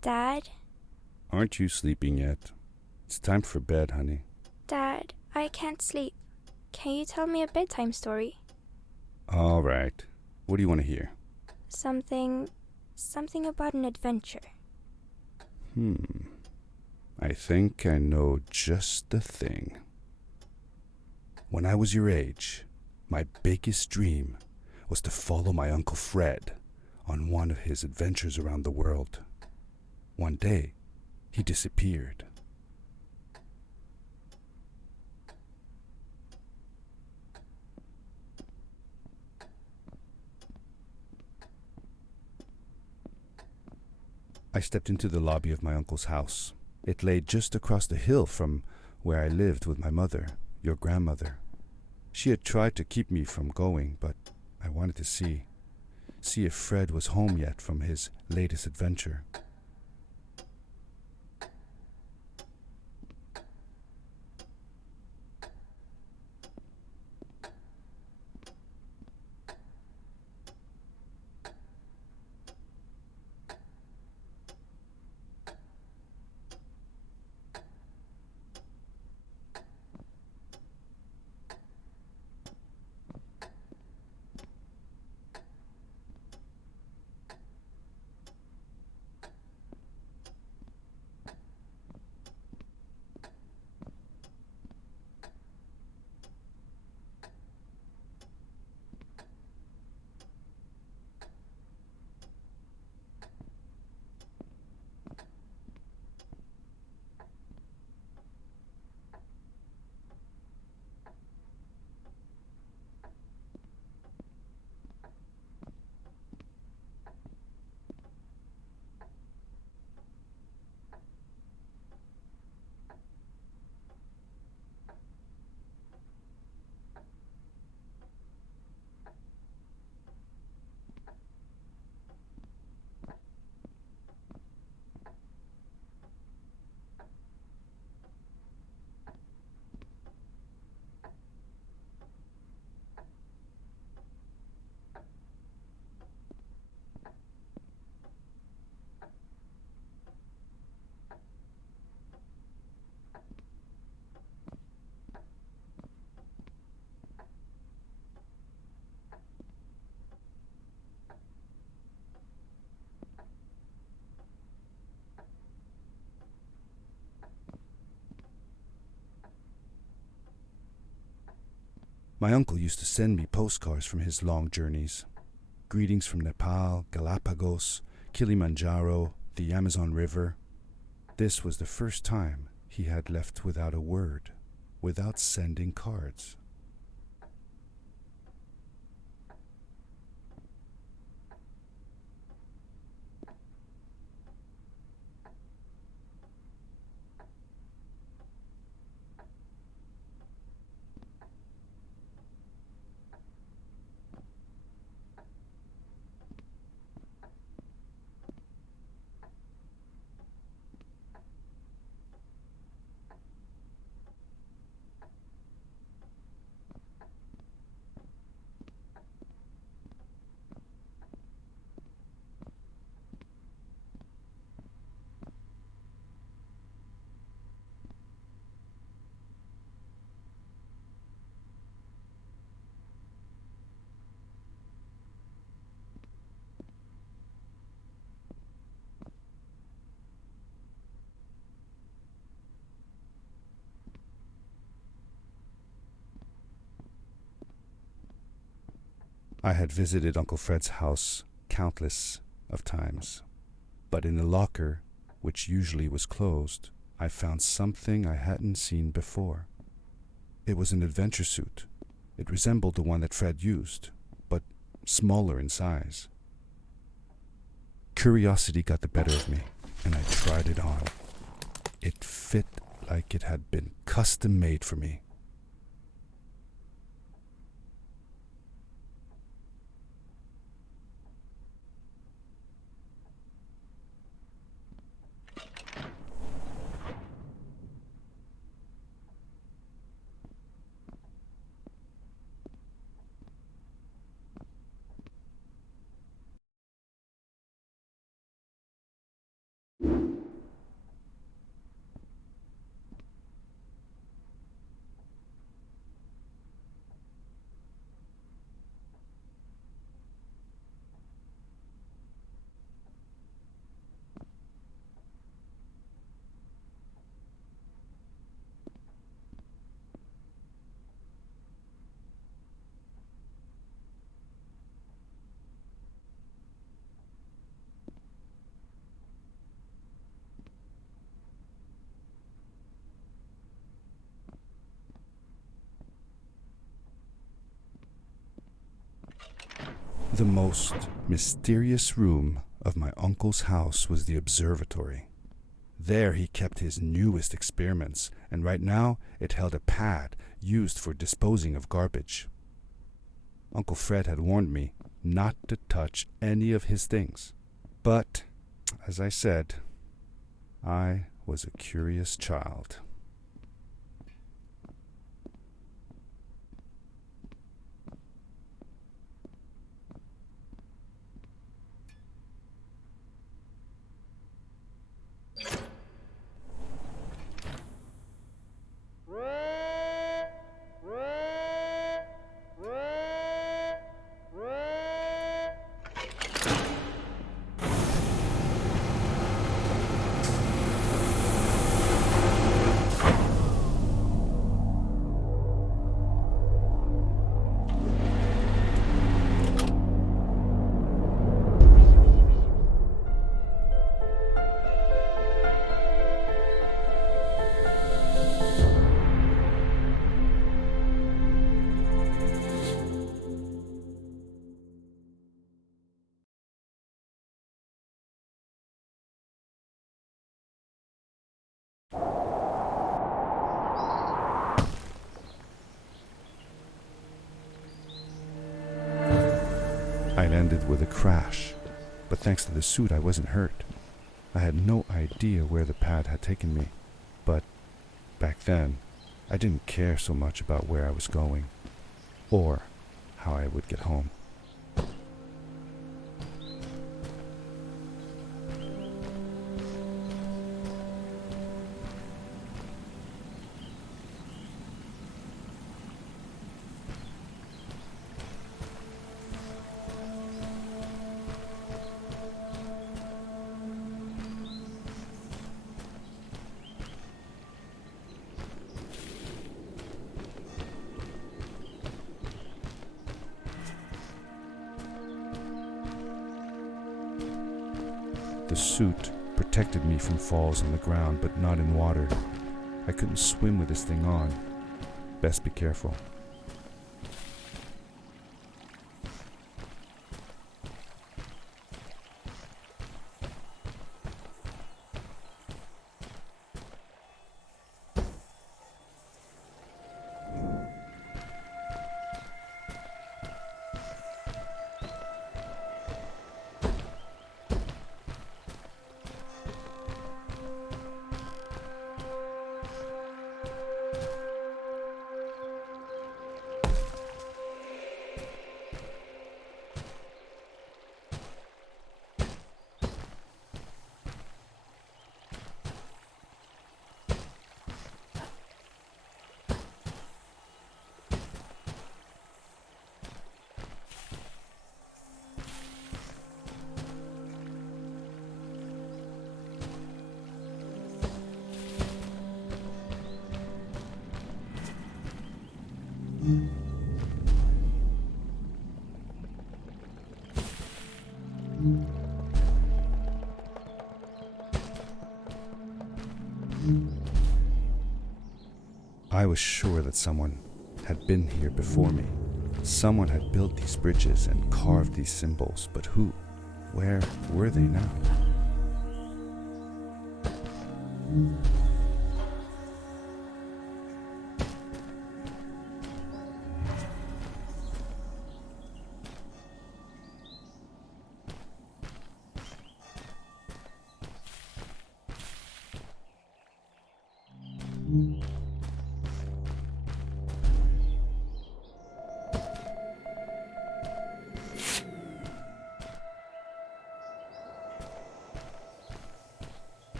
Dad? Aren't you sleeping yet? It's time for bed, honey. Dad, I can't sleep. Can you tell me a bedtime story? All right. What do you want to hear? Something about an adventure. I think I know just the thing. When I was your age, my biggest dream was to follow my Uncle Fred on one of his adventures around the world. One day, he disappeared. I stepped into the lobby of my uncle's house. It lay just across the hill from where I lived with my mother, your grandmother. She had tried to keep me from going, but I wanted to see if Fred was home yet from his latest adventure. My uncle used to send me postcards from his long journeys. Greetings from Nepal, Galapagos, Kilimanjaro, the Amazon River. This was the first time he had left without a word, without sending cards. I had visited Uncle Fred's house countless of times, but in the locker, which usually was closed, I found something I hadn't seen before. It was an adventure suit. It resembled the one that Fred used, but smaller in size. Curiosity got the better of me, and I tried it on. It fit like it had been custom made for me. The most mysterious room of my uncle's house was the observatory. There he kept his newest experiments, and right now it held a pad used for disposing of garbage. Uncle Fred had warned me not to touch any of his things. But, as I said, I was a curious child. I landed with a crash, but thanks to the suit I wasn't hurt. I had no idea where the pad had taken me, but back then I didn't care so much about where I was going, or how I would get home. The suit protected me from falls on the ground, but not in water. I couldn't swim with this thing on. Best be careful. I was sure that someone had been here before me. Someone had built these bridges and carved these symbols, but who? Where were they now?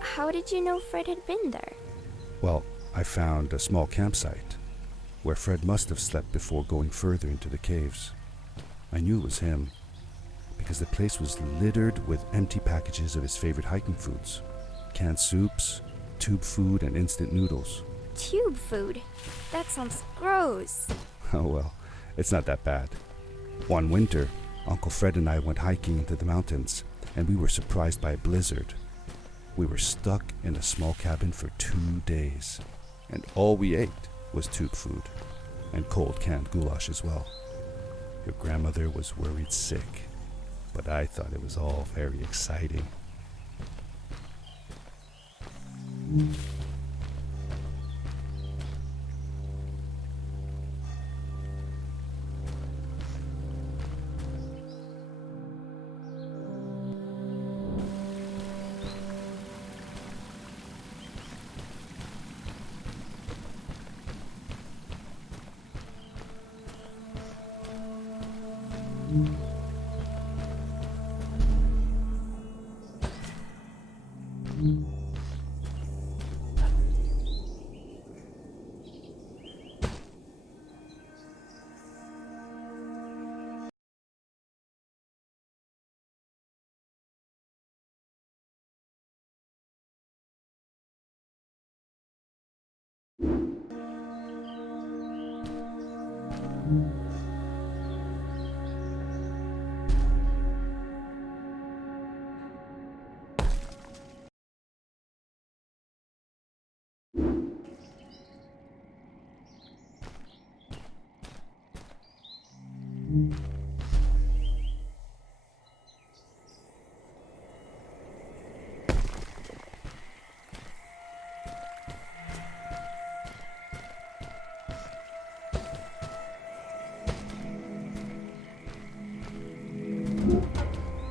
How did you know Fred had been there? Well, I found a small campsite where Fred must have slept before going further into the caves. I knew it was him because the place was littered with empty packages of his favorite hiking foods. Canned soups, tube food, and instant noodles. Tube food? That sounds gross. Oh well, it's not that bad. One winter, Uncle Fred and I went hiking into the mountains, and we were surprised by a blizzard. We were stuck in a small cabin for 2 days, and all we ate was tube food, and cold canned goulash as well. Your grandmother was worried sick, but I thought it was all very exciting.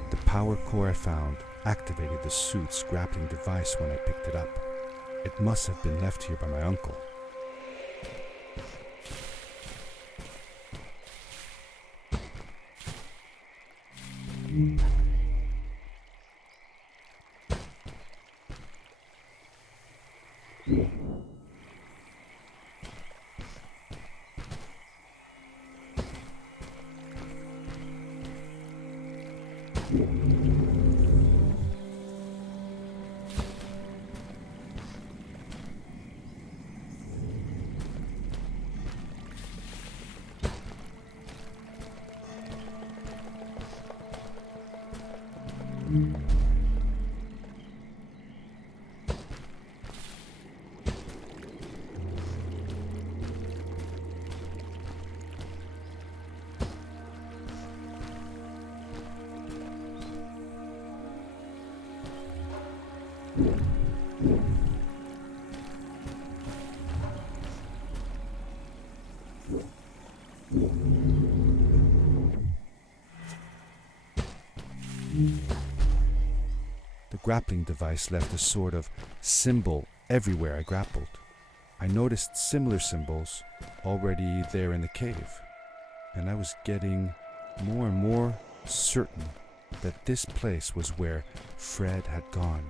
The power core I found activated the suit's grappling device when I picked it up. It must have been left here by my uncle. The grappling device left a sort of symbol everywhere I grappled. I noticed similar symbols already there in the cave, and I was getting more and more certain that this place was where Fred had gone.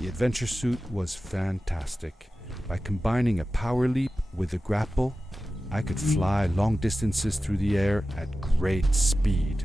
The adventure suit was fantastic. By combining a power leap with a grapple, I could fly long distances through the air at great speed.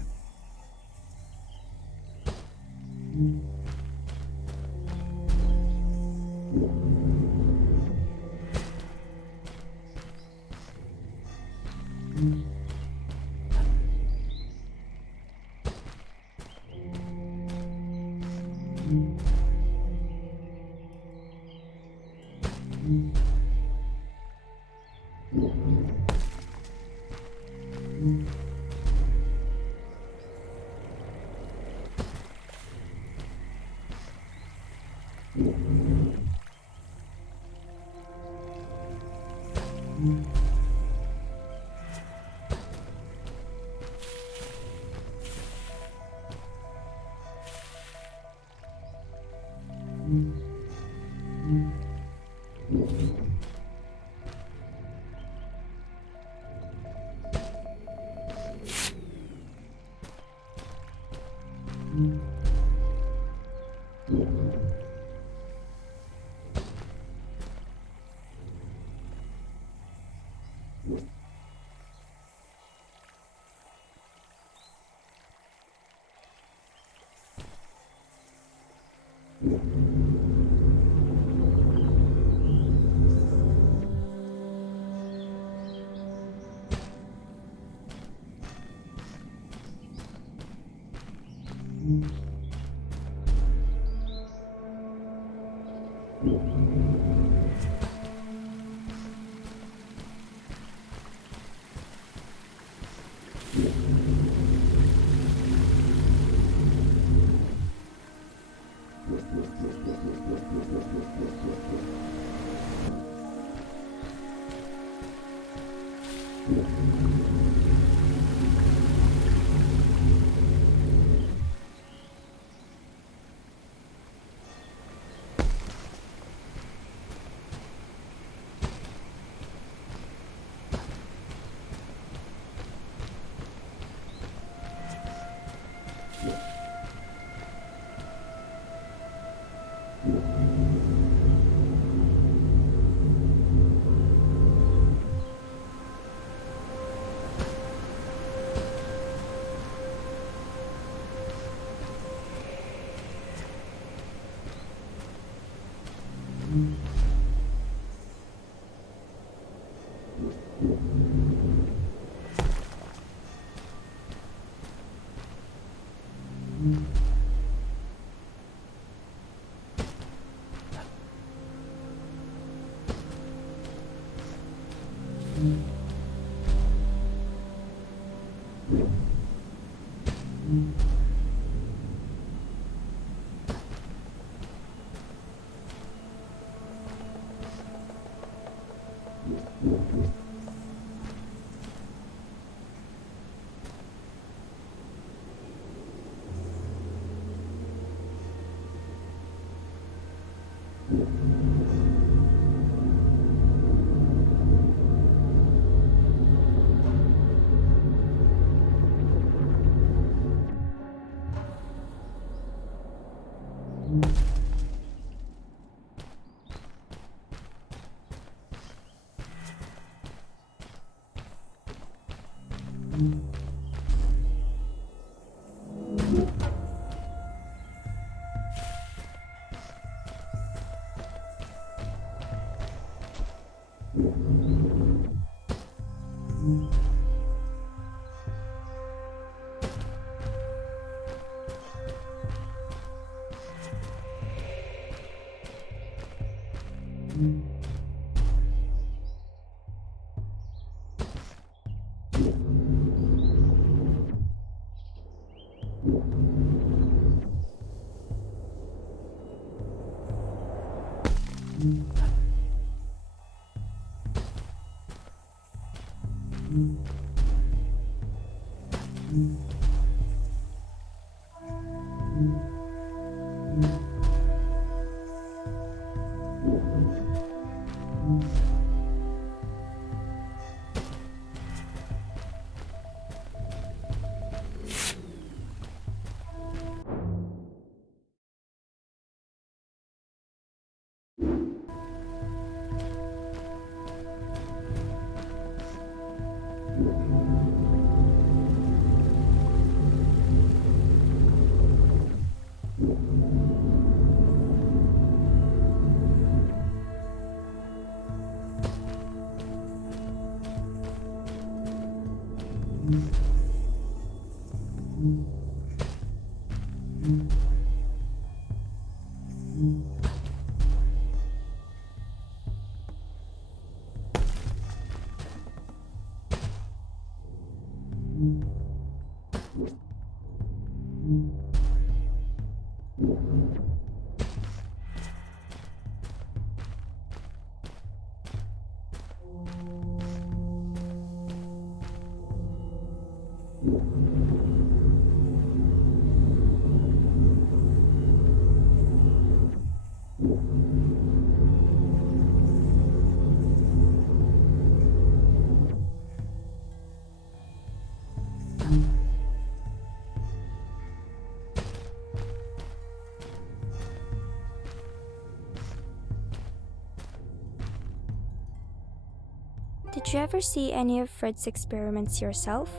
Did you ever see any of Fred's experiments yourself?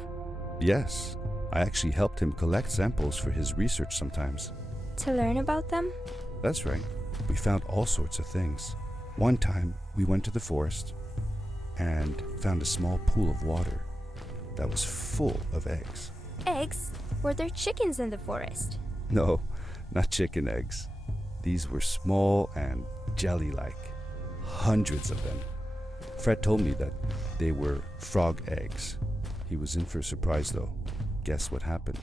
Yes, I actually helped him collect samples for his research sometimes. To learn about them? That's right. We found all sorts of things. One time, we went to the forest and found a small pool of water that was full of eggs. Eggs? Were there chickens in the forest? No, not chicken eggs. These were small and jelly-like. Hundreds of them. Fred told me that they were frog eggs. He was in for a surprise though. Guess what happened?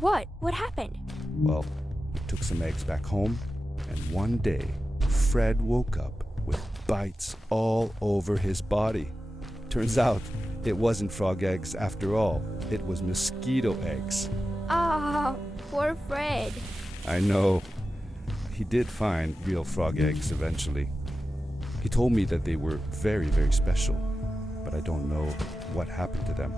What? What happened? Well, we took some eggs back home, and one day, Fred woke up with bites all over his body. Turns out, it wasn't frog eggs after all. It was mosquito eggs. Ah, poor Fred. I know. He did find real frog eggs eventually. He told me that they were very, very special, but I don't know what happened to them.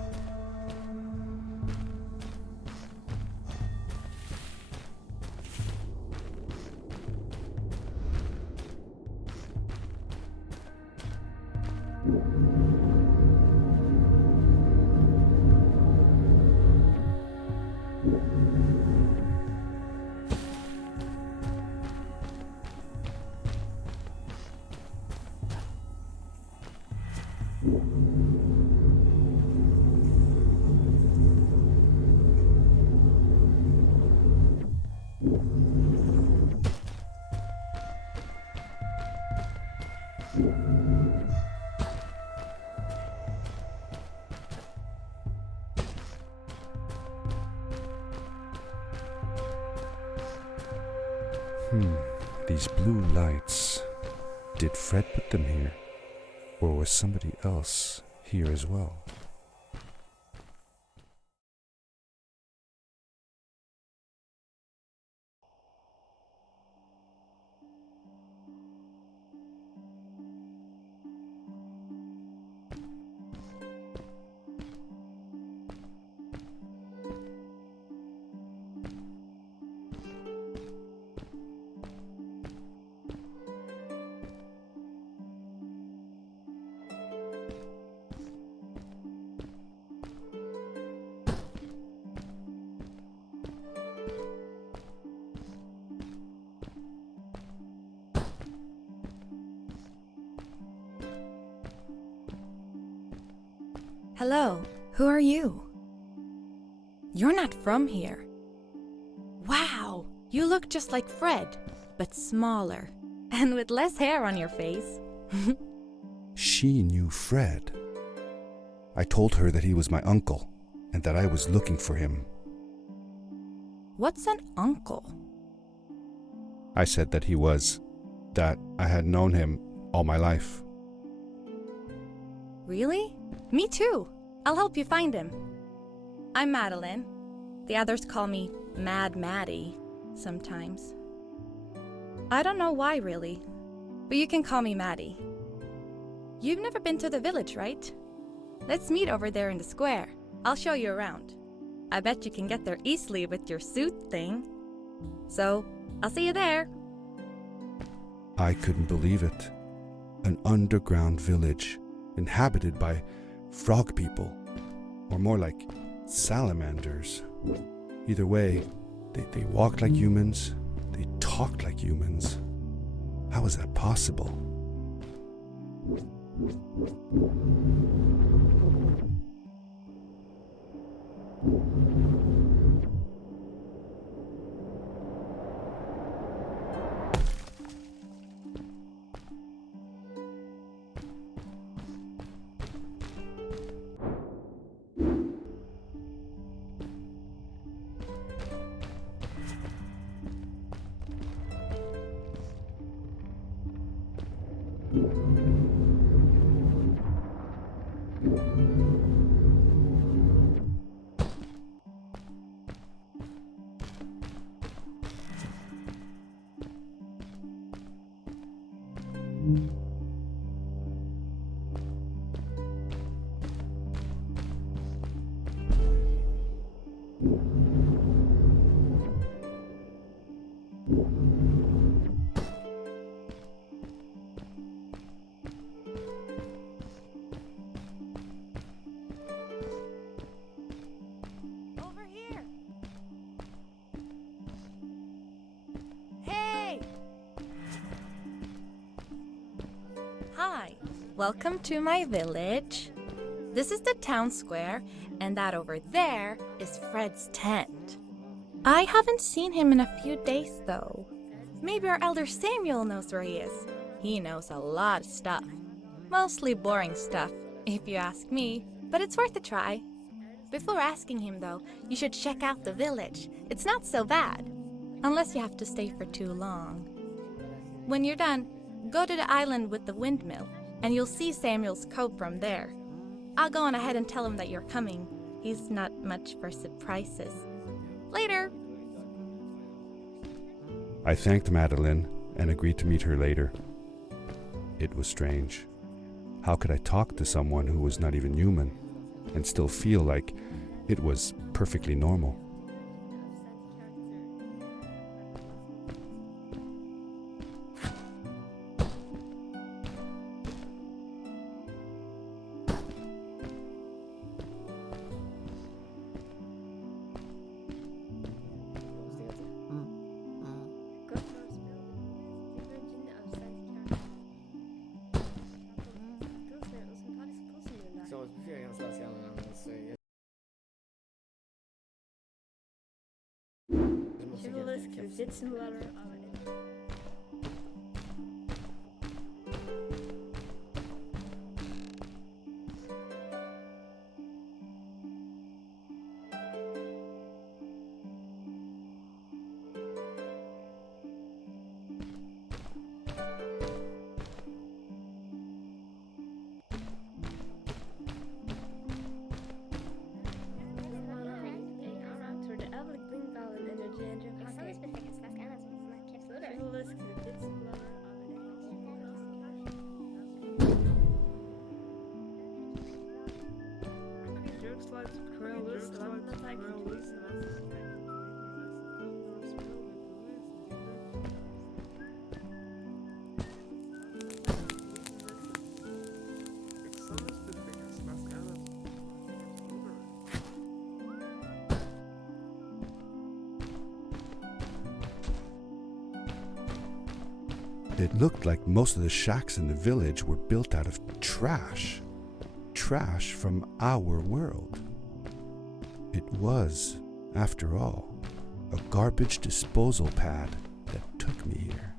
These blue lights. Did Fred put them here? Or was somebody else here as well? Hello, who are you? You're not from here. Wow, you look just like Fred, but smaller, and with less hair on your face. She knew Fred. I told her that he was my uncle, and that I was looking for him. What's an uncle? I said that that I had known him all my life. Really? Me too. I'll help you find him. I'm Madeline. The others call me Mad Maddie sometimes. I don't know why really, but you can call me Maddie. You've never been to the village, right? Let's meet over there in the square. I'll show you around. I bet you can get there easily with your suit thing. So, I'll see you there. I couldn't believe it. An underground village inhabited by frog people, or more like salamanders. Either way, they walked like humans, they talked like humans. How was that possible? Over here. Hey! Hi, welcome to my village. This is the town square, and that over there is Fred's tent. I haven't seen him in a few days, though. Maybe our elder Samuel knows where he is. He knows a lot of stuff. Mostly boring stuff, if you ask me, but it's worth a try. Before asking him, though, you should check out the village. It's not so bad, unless you have to stay for too long. When you're done, go to the island with the windmill, and you'll see Samuel's cove from there. I'll go on ahead and tell him that you're coming. He's not much for surprises. Later! I thanked Madeline and agreed to meet her later. It was strange. How could I talk to someone who was not even human and still feel like it was perfectly normal? It looked like most of the shacks in the village were built out of trash. Trash from our world. It was, after all, a garbage disposal pad that took me here.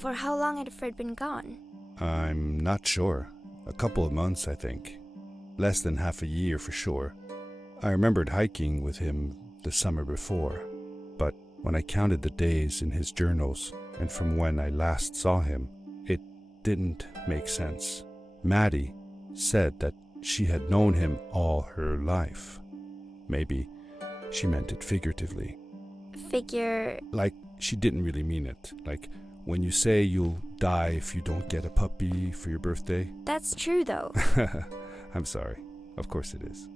For how long had Fred been gone? I'm not sure. A couple of months, I think. Less than half a year for sure. I remembered hiking with him the summer before, but when I counted the days in his journals and from when I last saw him, it didn't make sense. Maddie said that she had known him all her life. Maybe she meant it figuratively. Like she didn't really mean it. Like when you say you'll die if you don't get a puppy for your birthday. That's true, though. I'm sorry. Of course it is.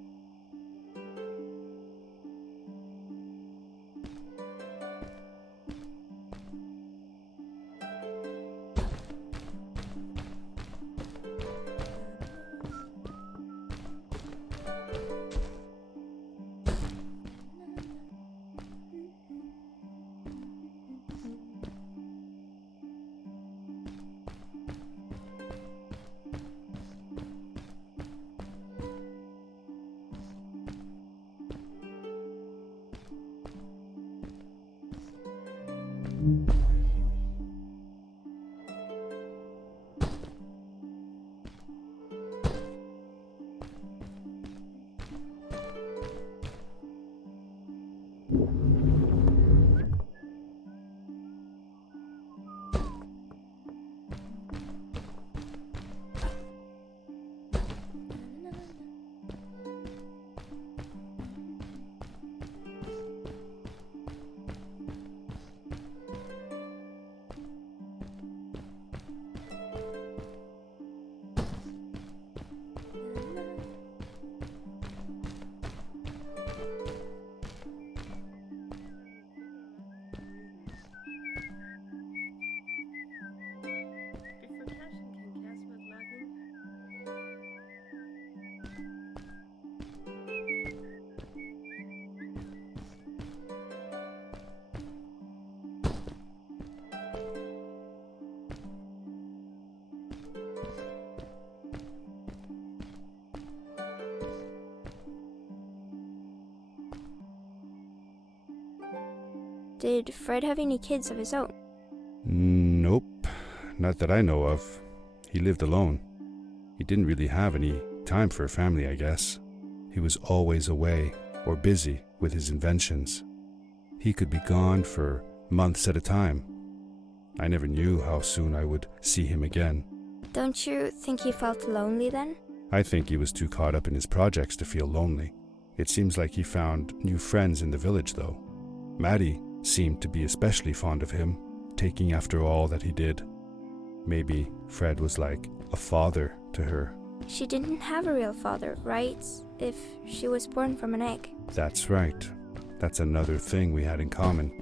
Did Fred have any kids of his own? Nope, not that I know of. He lived alone. He didn't really have any time for a family, I guess. He was always away or busy with his inventions. He could be gone for months at a time. I never knew how soon I would see him again. Don't you think he felt lonely then? I think he was too caught up in his projects to feel lonely. It seems like he found new friends in the village, though. Maddie seemed to be especially fond of him, taking after all that he did. Maybe Fred was like a father to her. She didn't have a real father, right? If she was born from an egg. That's right. That's another thing we had in common.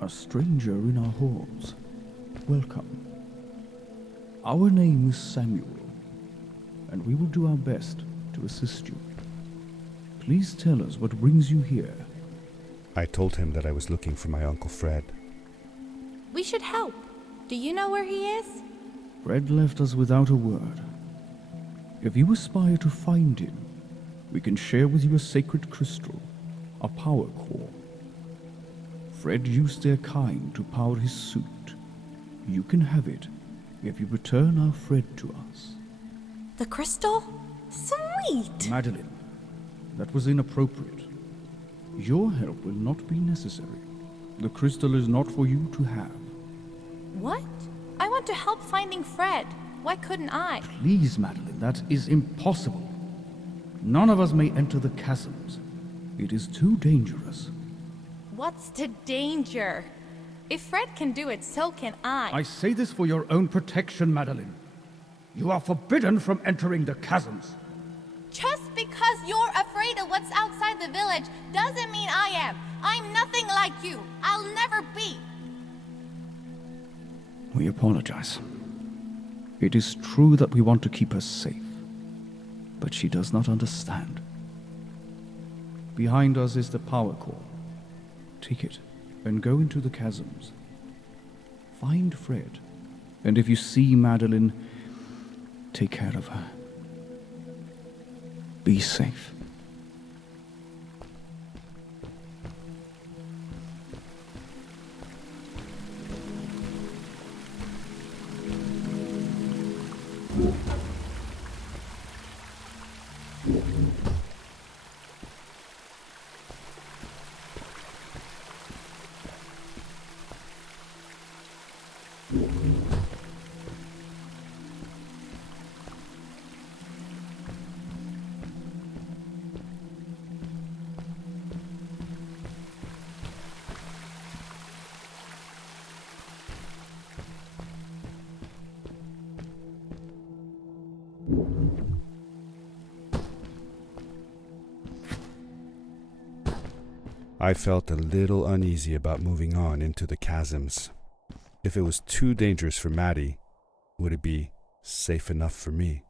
A stranger in our halls. Welcome. Our name is Samuel, and we will do our best to assist you. Please tell us what brings you here. I told him that I was looking for my Uncle Fred. We should help. Do you know where he is? Fred left us without a word. If you aspire to find him, we can share with you a sacred crystal, a power core. Fred used their kind to power his suit. You can have it if you return our Fred to us. The crystal? Sweet! Madeline, that was inappropriate. Your help will not be necessary. The crystal is not for you to have. What? I want to help finding Fred. Why couldn't I? Please, Madeline, that is impossible. None of us may enter the chasms. It is too dangerous. What's the danger? If Fred can do it, so can I. I say this for your own protection, Madeline. You are forbidden from entering the chasms. Just because you're afraid of what's outside the village doesn't mean I am. I'm nothing like you. I'll never be. We apologize. It is true that we want to keep her safe, but she does not understand. Behind us is the power core. Take it and go into the chasms. Find Fred, and if you see Madeline, take care of her. Be safe. I felt a little uneasy about moving on into the chasms. If it was too dangerous for Maddie, would it be safe enough for me?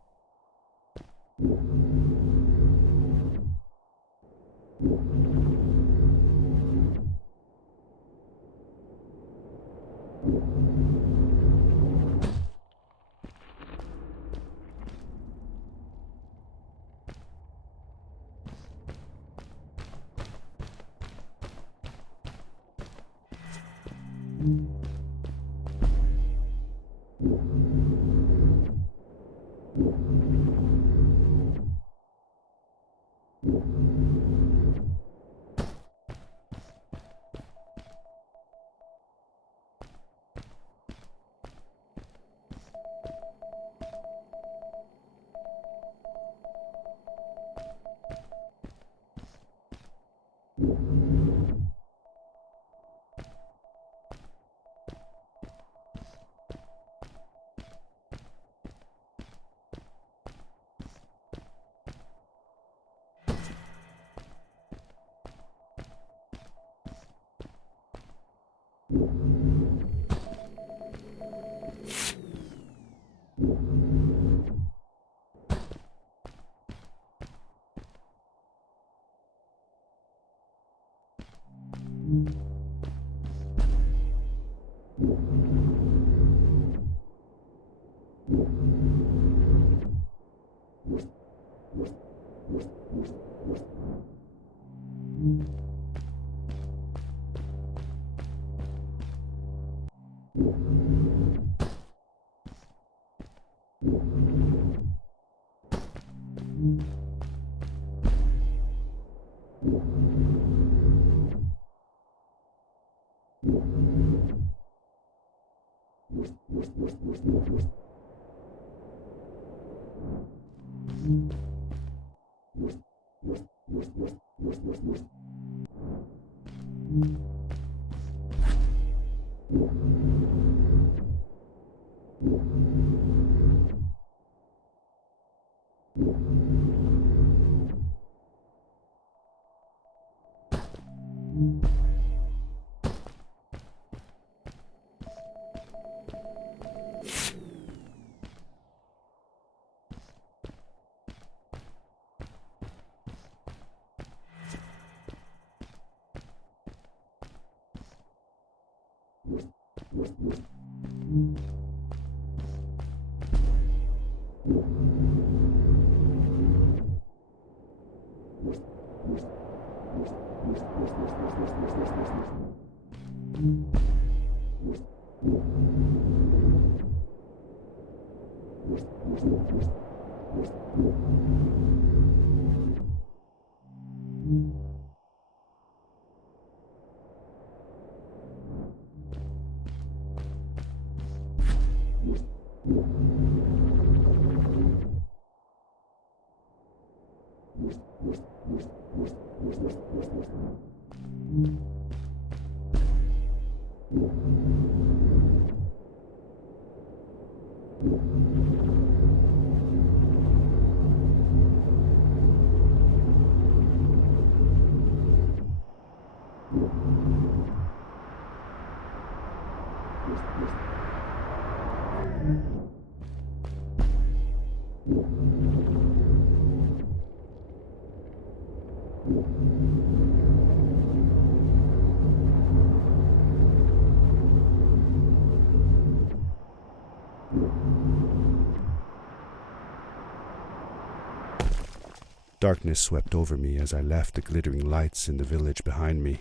Darkness swept over me as I left the glittering lights in the village behind me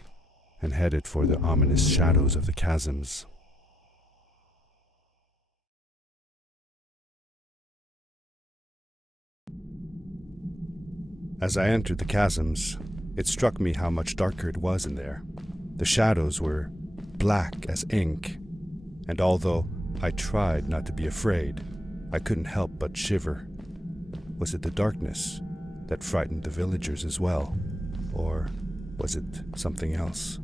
and headed for the ominous shadows of the chasms. As I entered the chasms, it struck me how much darker it was in there. The shadows were black as ink, and although I tried not to be afraid, I couldn't help but shiver. Was it the darkness that frightened the villagers as well, or was it something else?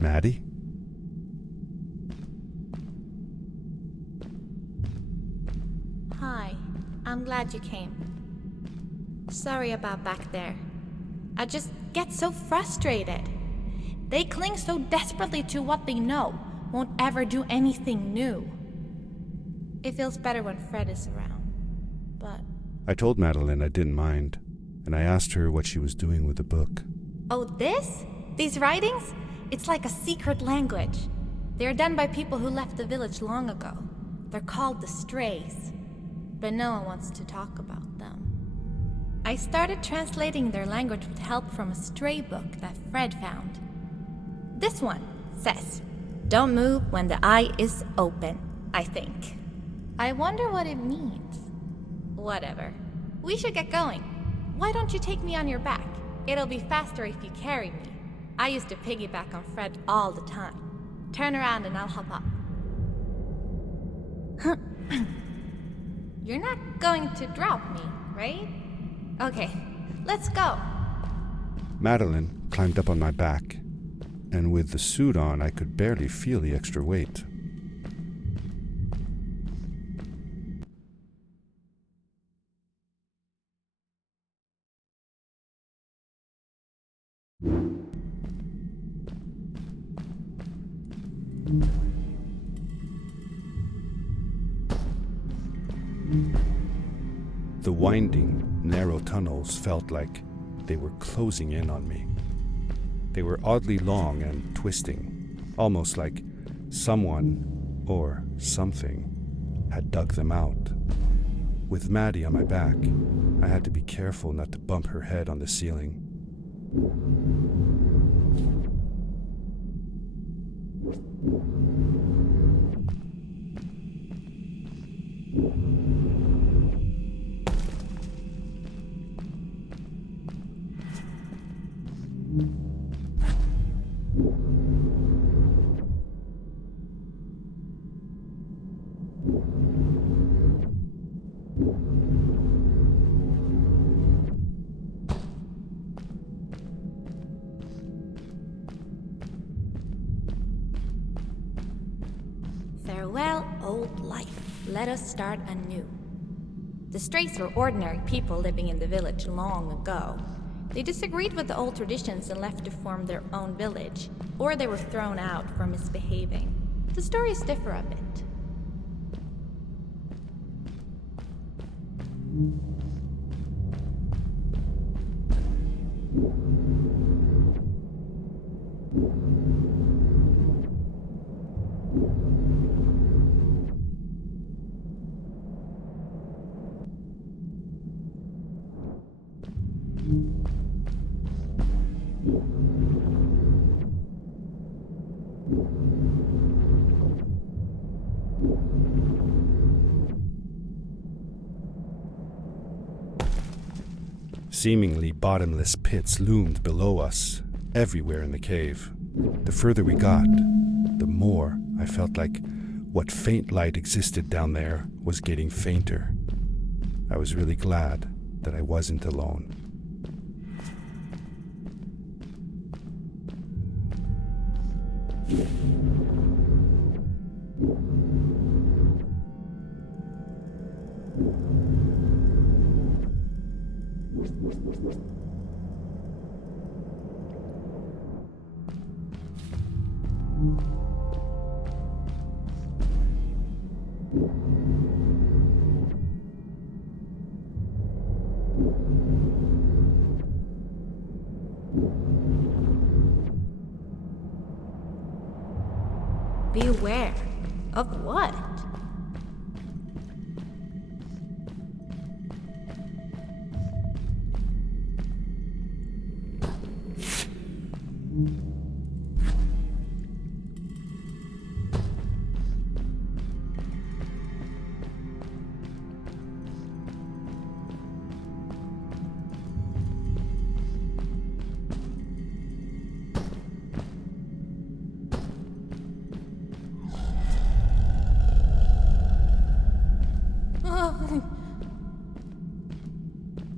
Maddie? Hi, I'm glad you came. Sorry about back there. I just get so frustrated. They cling so desperately to what they know, won't ever do anything new. It feels better when Fred is around, but... I told Madeline I didn't mind, and I asked her what she was doing with the book. Oh, this? These writings? It's like a secret language. They're done by people who left the village long ago. They're called the Strays, but no one wants to talk about them. I started translating their language with help from a stray book that Fred found. This one says, "Don't move when the eye is open," I think. I wonder what it means. Whatever. We should get going. Why don't you take me on your back? It'll be faster if you carry me. I used to piggyback on Fred all the time. Turn around and I'll hop up. You're not going to drop me, right? Okay, let's go. Madeline climbed up on my back, and with the suit on, I could barely feel the extra weight. The winding, narrow tunnels felt like they were closing in on me. They were oddly long and twisting, almost like someone or something had dug them out. With Maddie on my back, I had to be careful not to bump her head on the ceiling. Farewell, old life. Let us start anew. The Strays were ordinary people living in the village long ago. They disagreed with the old traditions and left to form their own village, or they were thrown out for misbehaving. The stories differ a bit. Seemingly bottomless pits loomed below us, everywhere in the cave. The further we got, the more I felt like what faint light existed down there was getting fainter. I was really glad that I wasn't alone. Beware. Of what?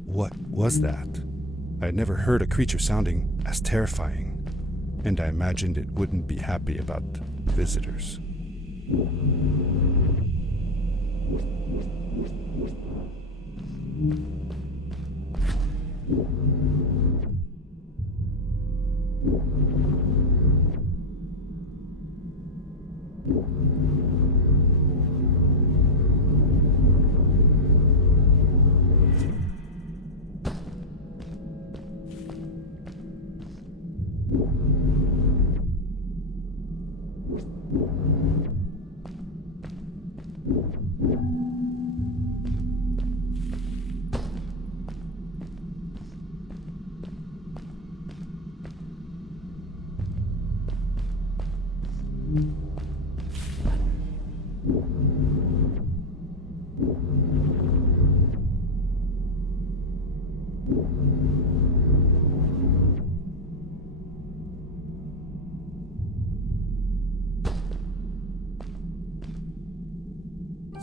What was that? I had never heard a creature sounding as terrifying, and I imagined it wouldn't be happy about visitors.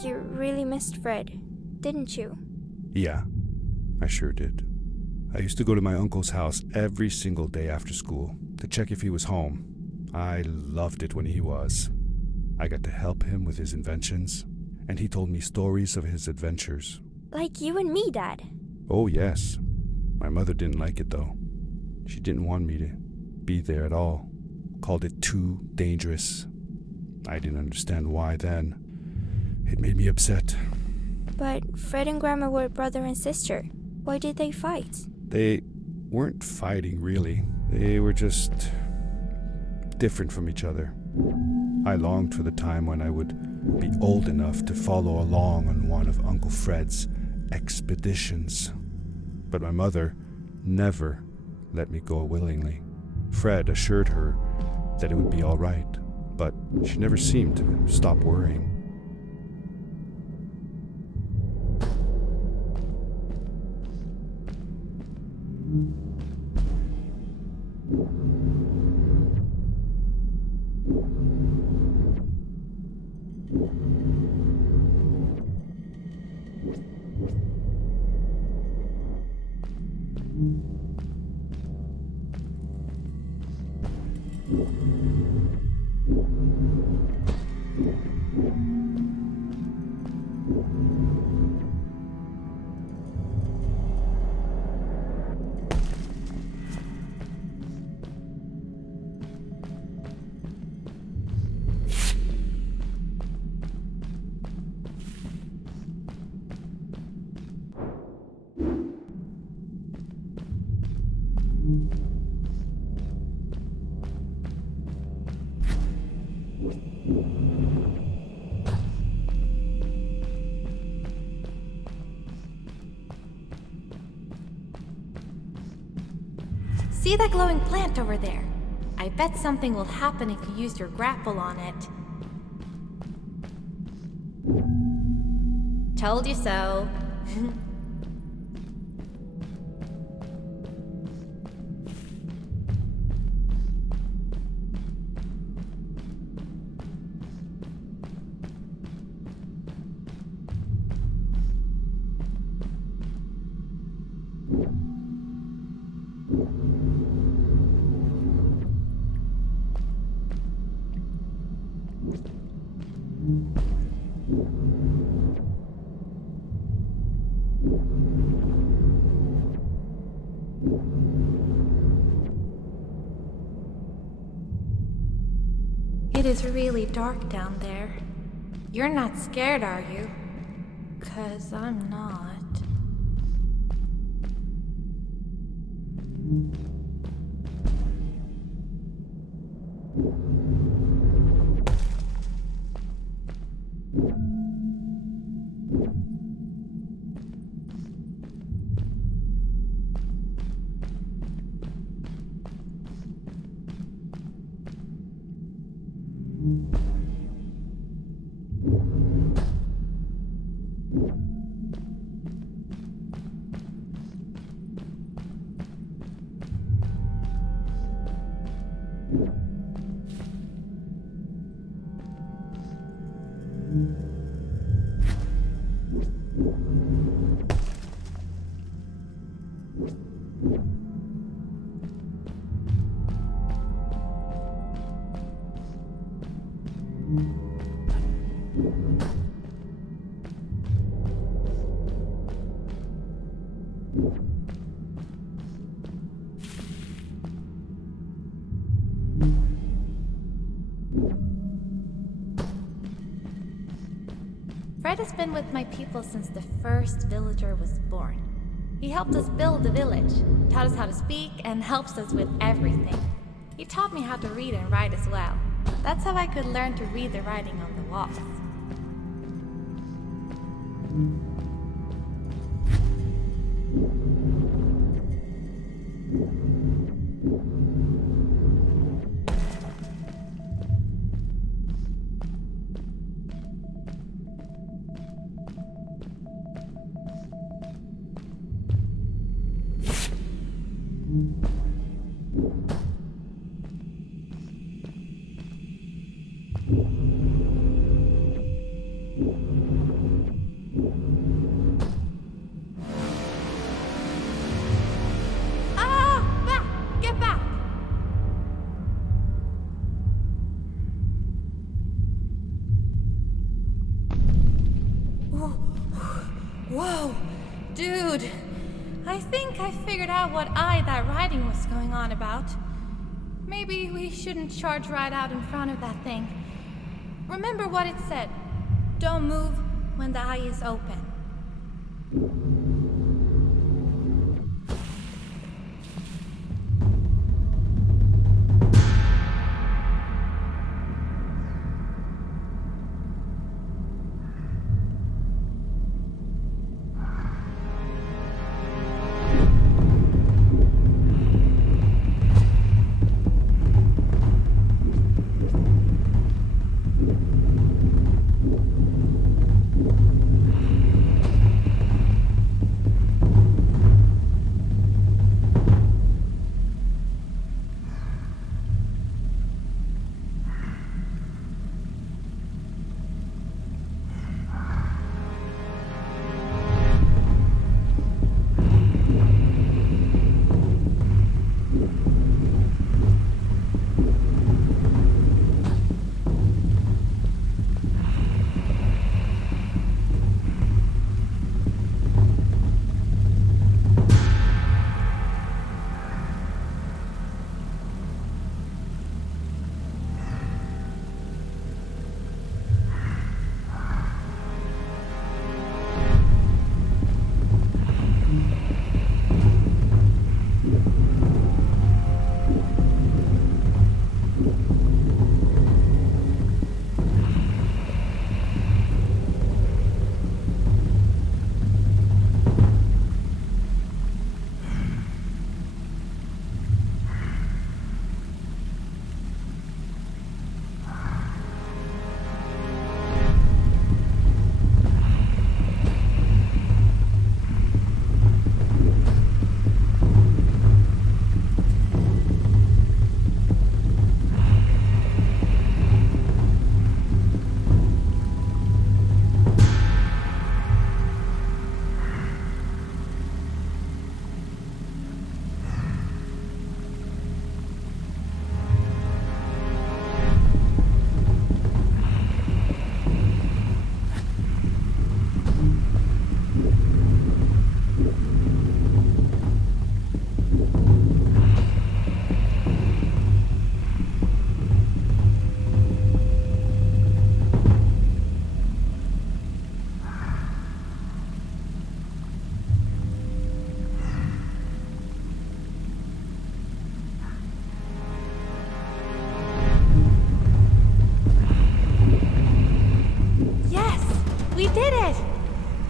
You really missed Fred, didn't you? Yeah, I sure did. I used to go to my uncle's house every single day after school to check if he was home. I loved it when he was. I got to help him with his inventions, and he told me stories of his adventures. Like you and me, Dad. Oh, yes. My mother didn't like it, though. She didn't want me to be there at all. Called it too dangerous. I didn't understand why then. It made me upset. But Fred and Grandma were brother and sister. Why did they fight? They weren't fighting, really. They were just different from each other. I longed for the time when I would be old enough to follow along on one of Uncle Fred's expeditions. But my mother never let me go willingly. Fred assured her that it would be all right, but she never seemed to stop worrying. See that glowing plant over there? I bet something will happen if you use your grapple on it. Told you so. It is really dark down there. You're not scared, are you? 'Cause I'm not. Fred has been with my people since the first villager was born. He helped us build the village, taught us how to speak, and helps us with everything. He taught me how to read and write as well. That's how I could learn to read the writing on the walls. Whoa, dude. I think I figured out what that writing was going on about. Maybe we shouldn't charge right out in front of that thing. Remember what it said. Don't move when the eye is open.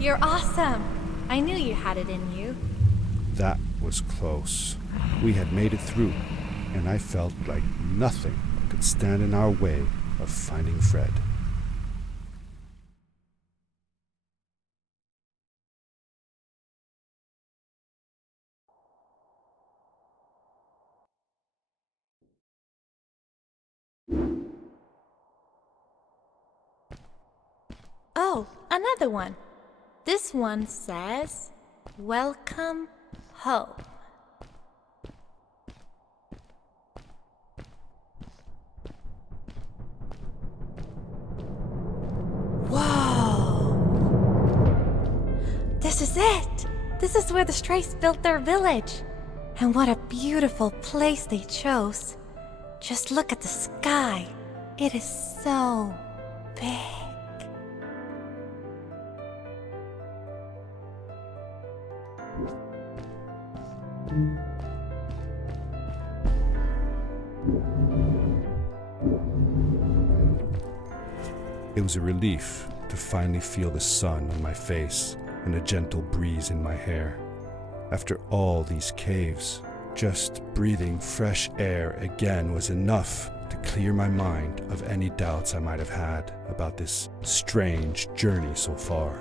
You're awesome. I knew you had it in you. That was close. We had made it through, and I felt like nothing could stand in our way of finding Fred. Oh, another one. This one says, "Welcome home." Whoa! This is it! This is where the Strays built their village. And what a beautiful place they chose. Just look at the sky. It is so big. It was a relief to finally feel the sun on my face and a gentle breeze in my hair. After all these caves, just breathing fresh air again was enough to clear my mind of any doubts I might have had about this strange journey so far.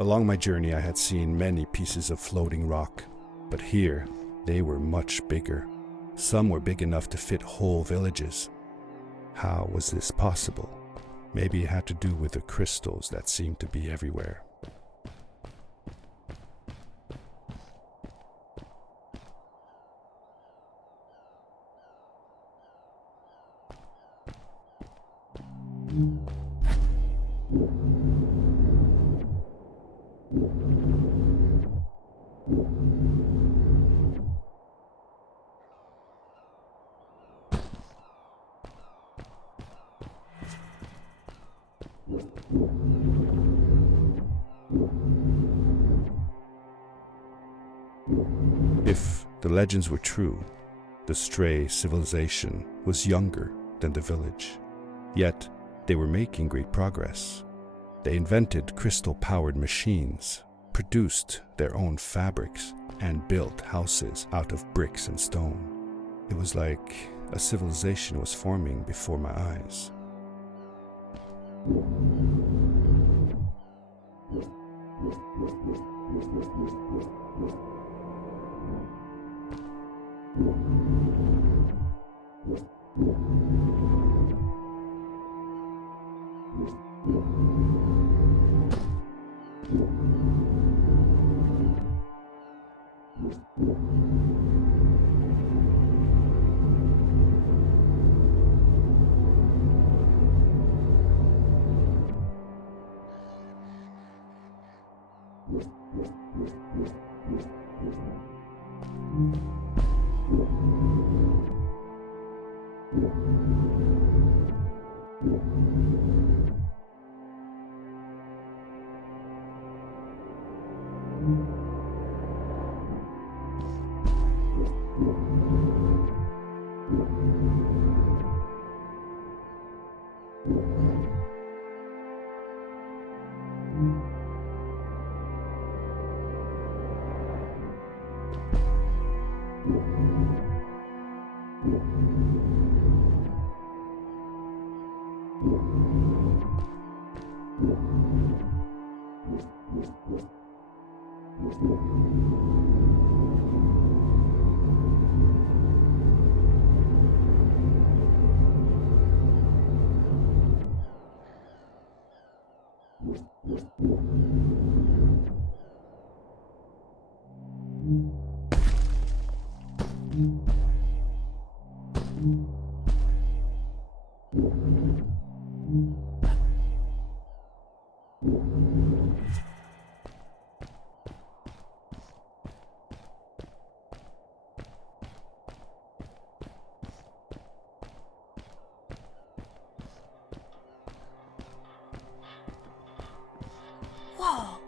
Along my journey, I had seen many pieces of floating rock, but here they were much bigger. Some were big enough to fit whole villages. How was this possible? Maybe it had to do with the crystals that seemed to be everywhere. If the legends were true, the Stray civilization was younger than the village. Yet, They were making great progress. They invented crystal-powered machines, produced their own fabrics, and built houses out of bricks and stone. It was like a civilization was forming before my eyes. Whoa!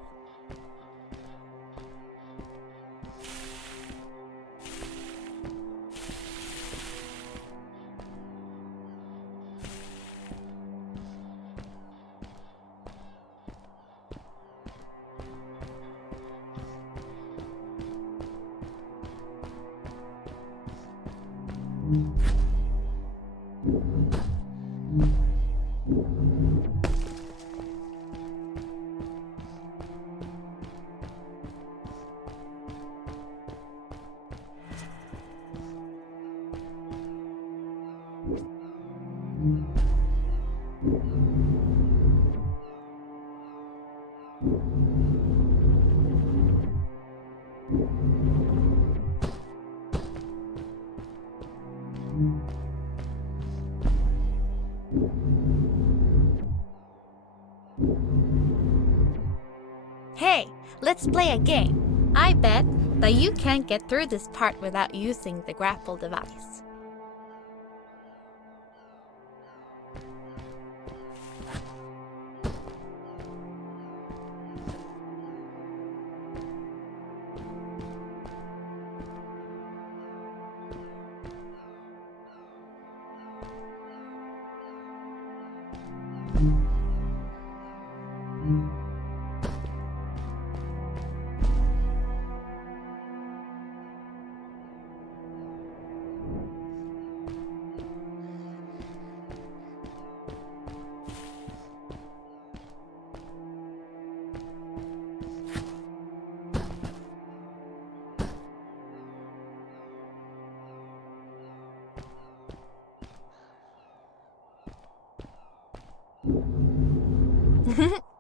Hey, let's play a game. I bet that you can't get through this part without using the grapple device.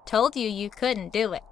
Told you you couldn't do it.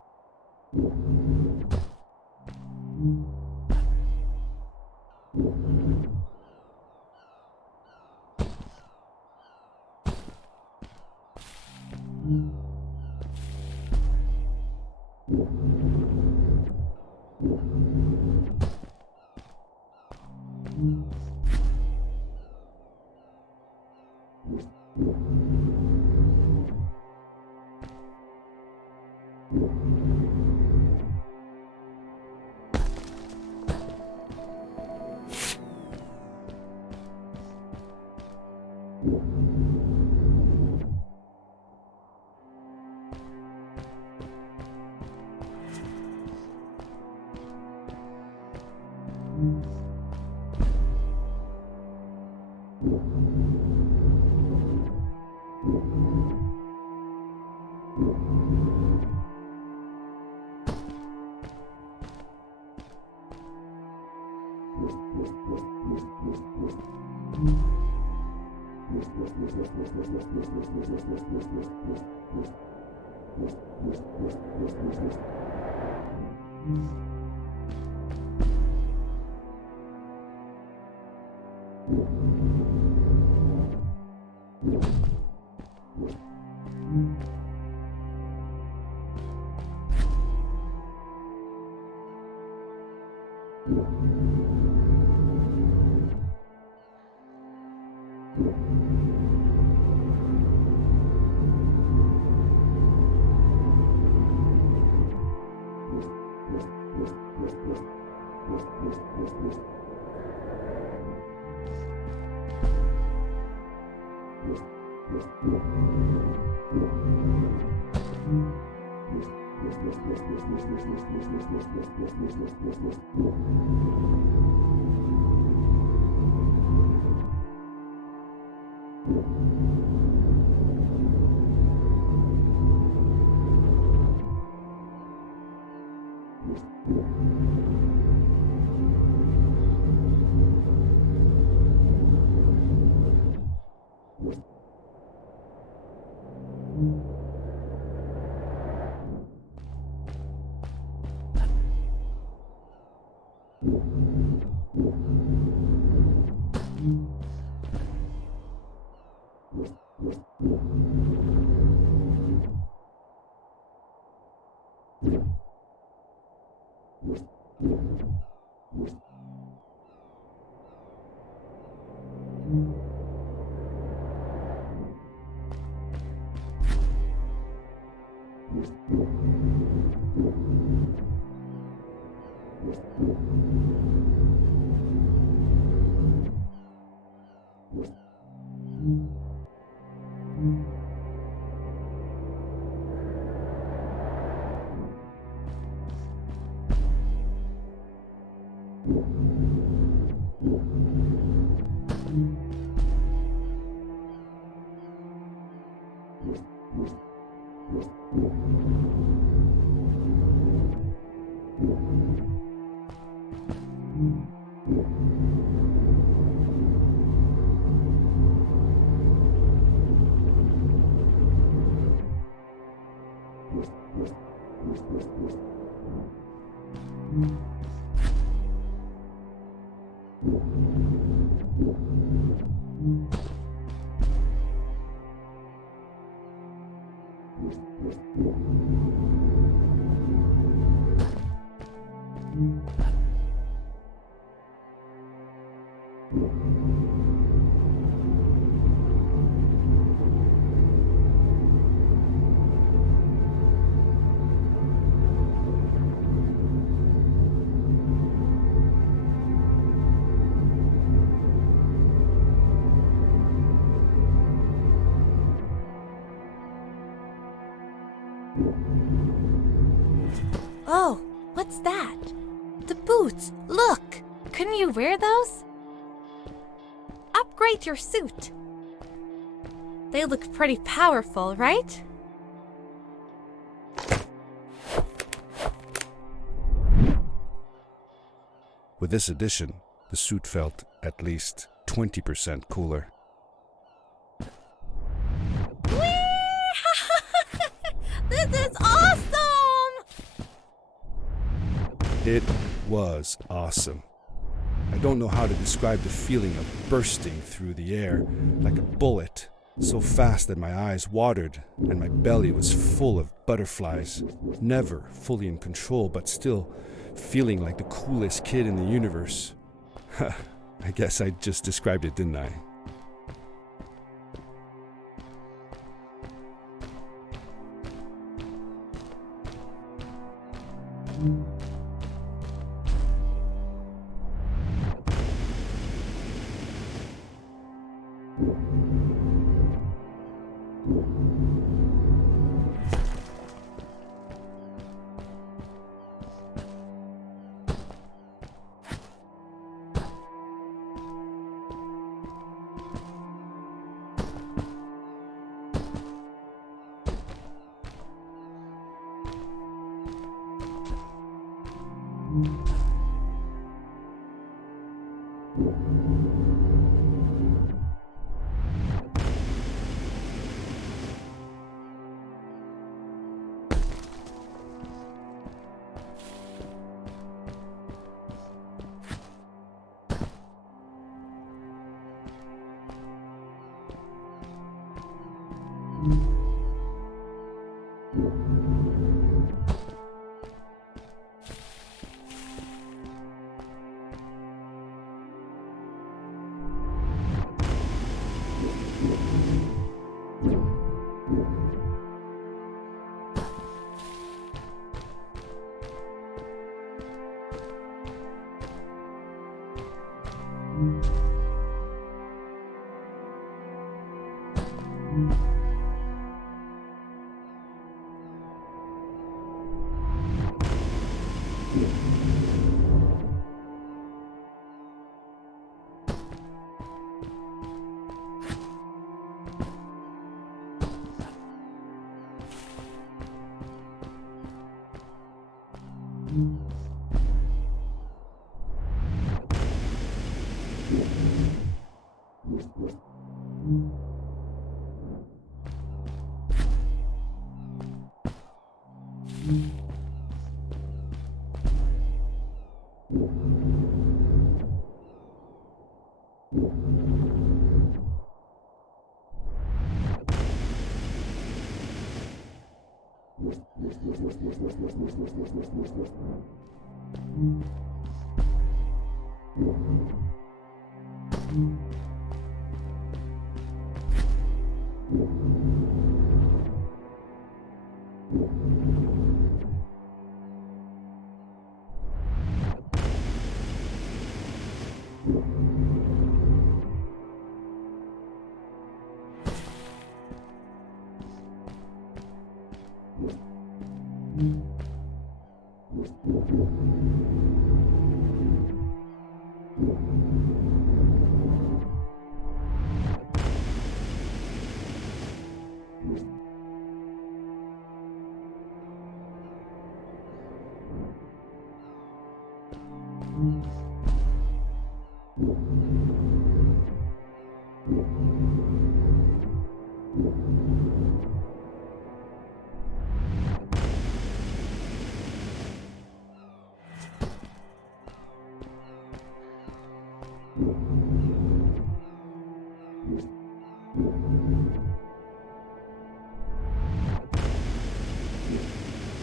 Oh, what's that? The boots! Look! Couldn't you wear those? Upgrade your suit! They look pretty powerful, right? With this addition, the suit felt at least 20% cooler. This is awesome! It was awesome. I don't know how to describe the feeling of bursting through the air like a bullet, so fast that my eyes watered and my belly was full of butterflies, never fully in control, but still feeling like the coolest kid in the universe. I guess I just described it, didn't I?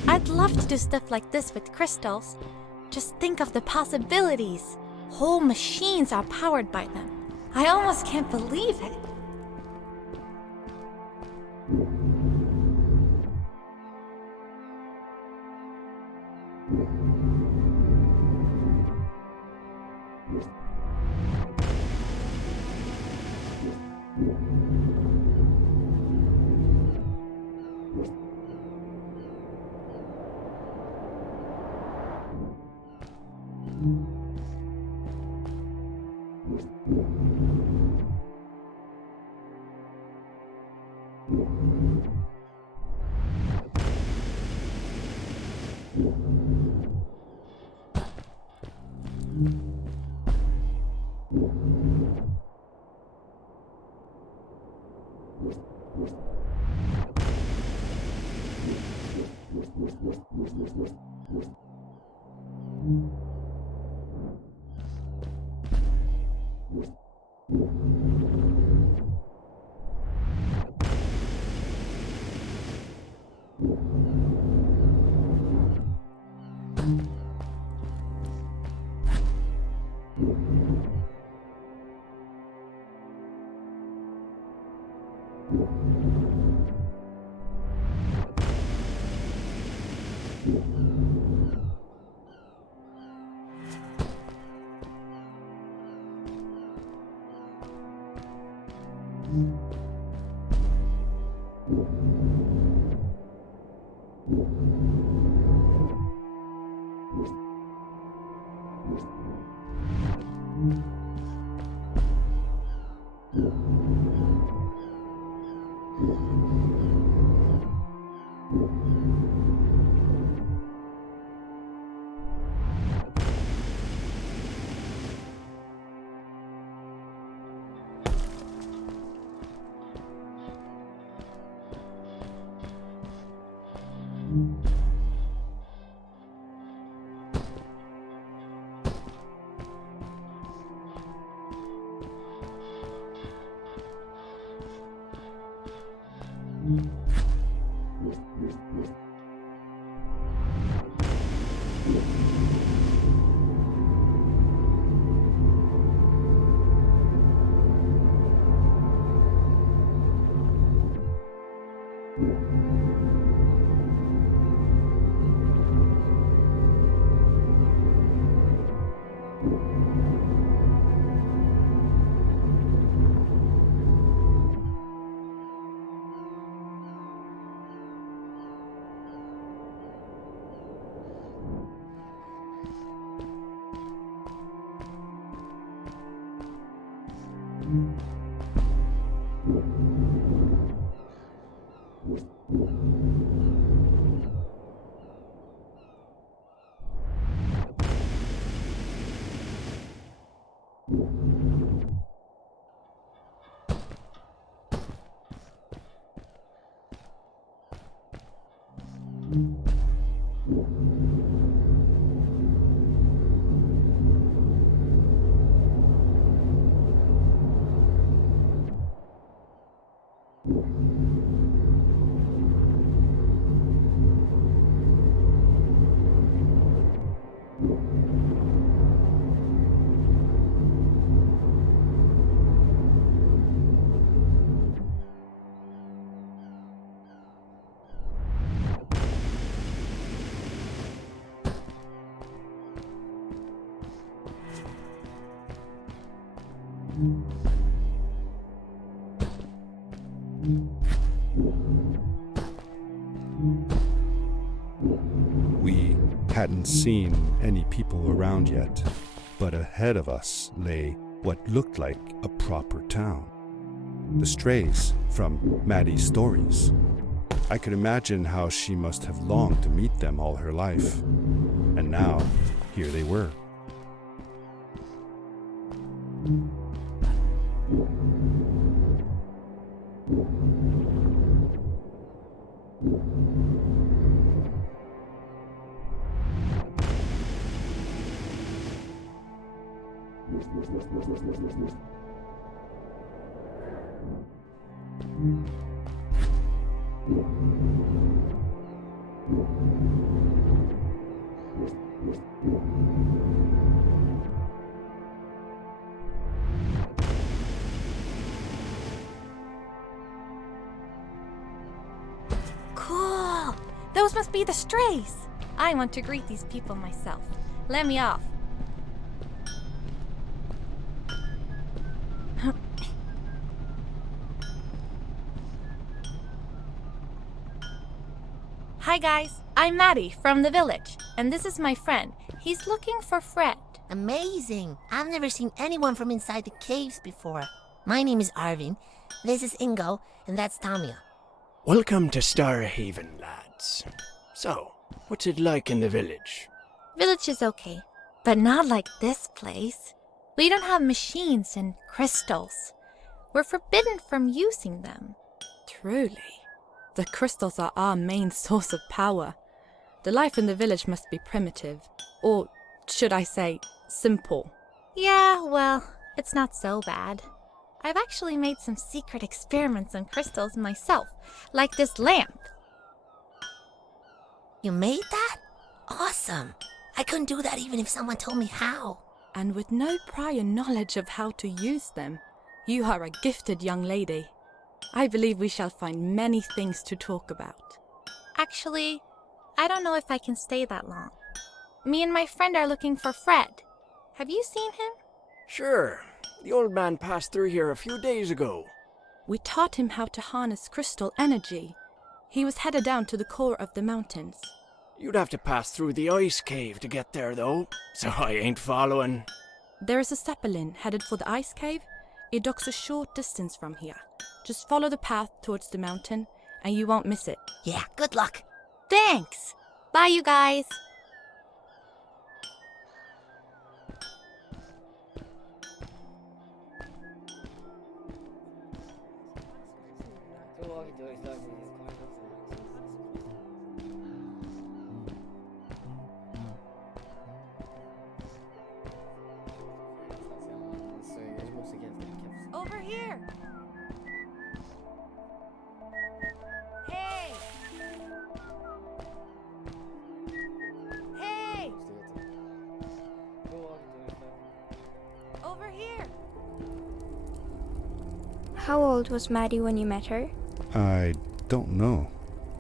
I'd love to do stuff like this with crystals. Just think of the possibilities. Whole machines are powered by them. I almost can't believe it. We hadn't seen any people around yet, but ahead of us lay what looked like a proper town. The strays from Maddie's stories. I could imagine how she must have longed to meet them all her life. And now, here they were. Cool! Those must be the strays! I want to greet these people myself. Let me off. Hi guys, I'm Maddie from the village, and this is my friend. He's looking for Fred. Amazing! I've never seen anyone from inside the caves before. My name is Arvin, this is Ingo, and that's Tamia. Welcome to Starhaven, lads. So, what's it like in the village? Village is okay, but not like this place. We don't have machines and crystals. We're forbidden from using them. Truly. The crystals are our main source of power. The life in the village must be primitive. Or, should I say, simple. Yeah, well, it's not so bad. I've actually made some secret experiments on crystals myself, like this lamp. You made that? Awesome! I couldn't do that even if someone told me how. And with no prior knowledge of how to use them, you are a gifted young lady. I believe we shall find many things to talk about. Actually, I don't know if I can stay that long. Me and my friend are looking for Fred. Have you seen him? Sure. The old man passed through here a few days ago. We taught him how to harness crystal energy. He was headed down to the core of the mountains. You'd have to pass through the ice cave to get there, though, so I ain't following. There is a zeppelin headed for the ice cave. It docks a short distance from here. Just follow the path towards the mountain, and you won't miss it. Yeah, good luck. Thanks! Bye, you guys! Over here! How old was Maddie when you met her? I don't know,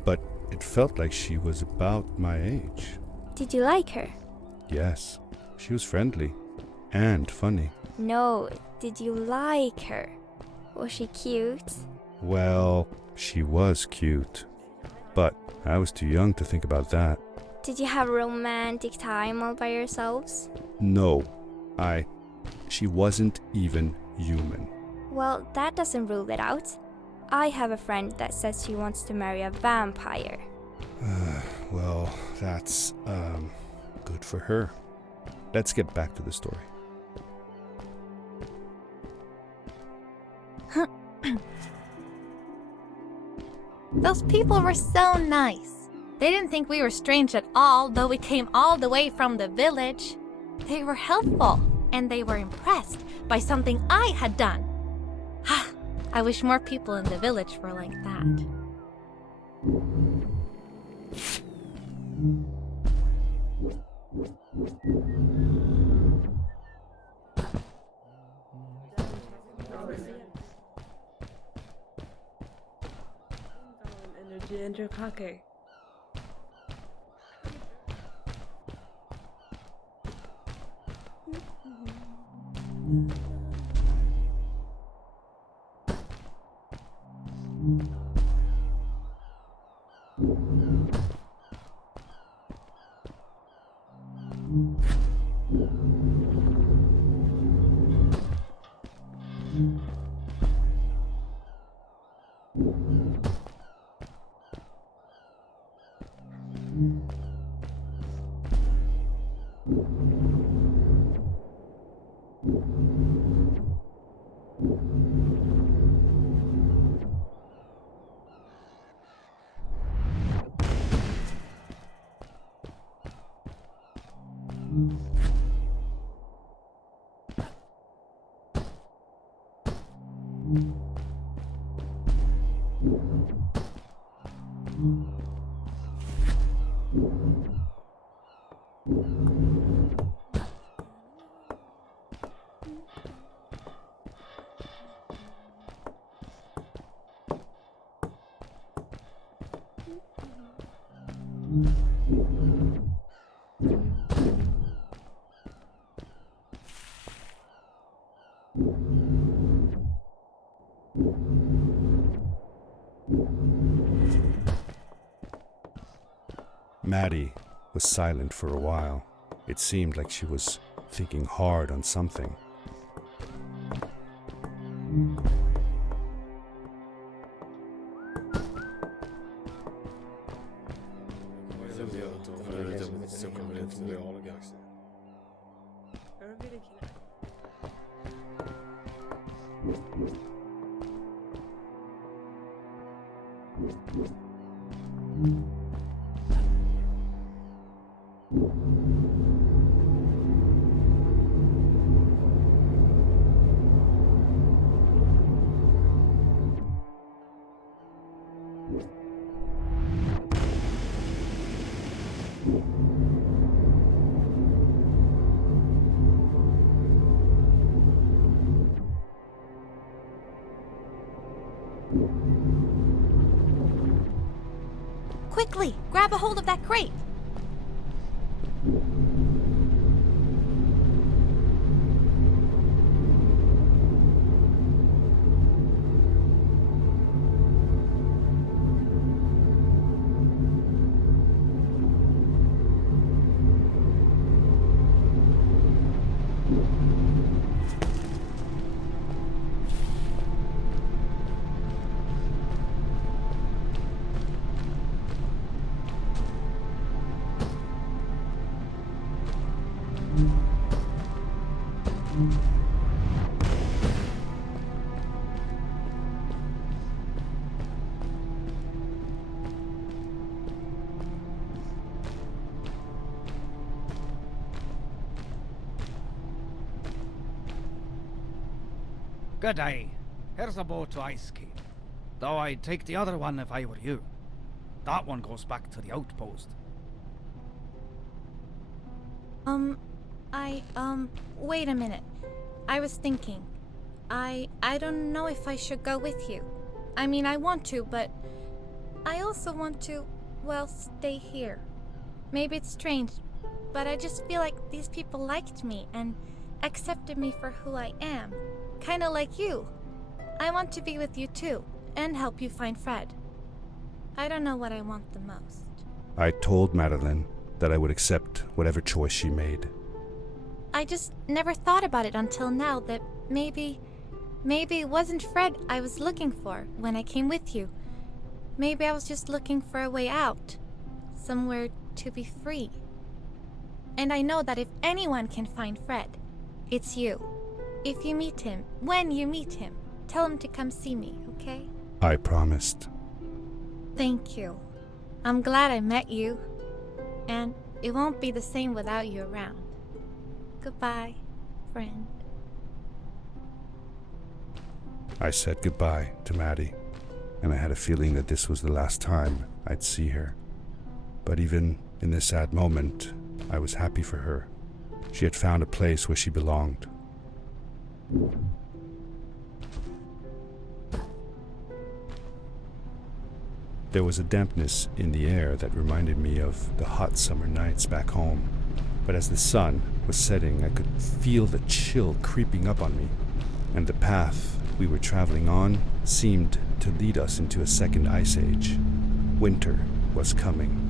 but it felt like she was about my age. Did you like her? Yes, she was friendly and funny. No, did you like her? Was she cute? Well, she was cute, but I was too young to think about that. Did you have a romantic time all by yourselves? No, she wasn't even human. Well, that doesn't rule it out. I have a friend that says she wants to marry a vampire. Well, that's, good for her. Let's get back to the story. Those people were so nice. They didn't think we were strange at all, though we came all the way from the village. They were helpful, and they were impressed by something I had done. I wish more people in the village were like that. Energy in your pocket. Maddie was silent for a while. It seemed like she was thinking hard on something. Quickly, grab a hold of that crate. Good day. Here's a boat to Ice Cave. Though I'd take the other one if I were you. That one goes back to the outpost. Wait a minute. I was thinking, I don't know if I should go with you. I mean, I want to, but I also want to, well, stay here. Maybe it's strange, but I just feel like these people liked me and accepted me for who I am. Kinda like you. I want to be with you too, and help you find Fred. I don't know what I want the most. I told Madeline that I would accept whatever choice she made. I just never thought about it until now that maybe it wasn't Fred I was looking for when I came with you. Maybe I was just looking for a way out. Somewhere to be free. And I know that if anyone can find Fred, it's you. If you meet him, when you meet him, tell him to come see me, okay? I promised. Thank you. I'm glad I met you. And it won't be the same without you around. Goodbye, friend. I said goodbye to Maddie, and I had a feeling that this was the last time I'd see her. But even in this sad moment, I was happy for her. She had found a place where she belonged. There was a dampness in the air that reminded me of the hot summer nights back home. But as the sun was setting, I could feel the chill creeping up on me, and the path we were traveling on seemed to lead us into a second ice age. Winter was coming.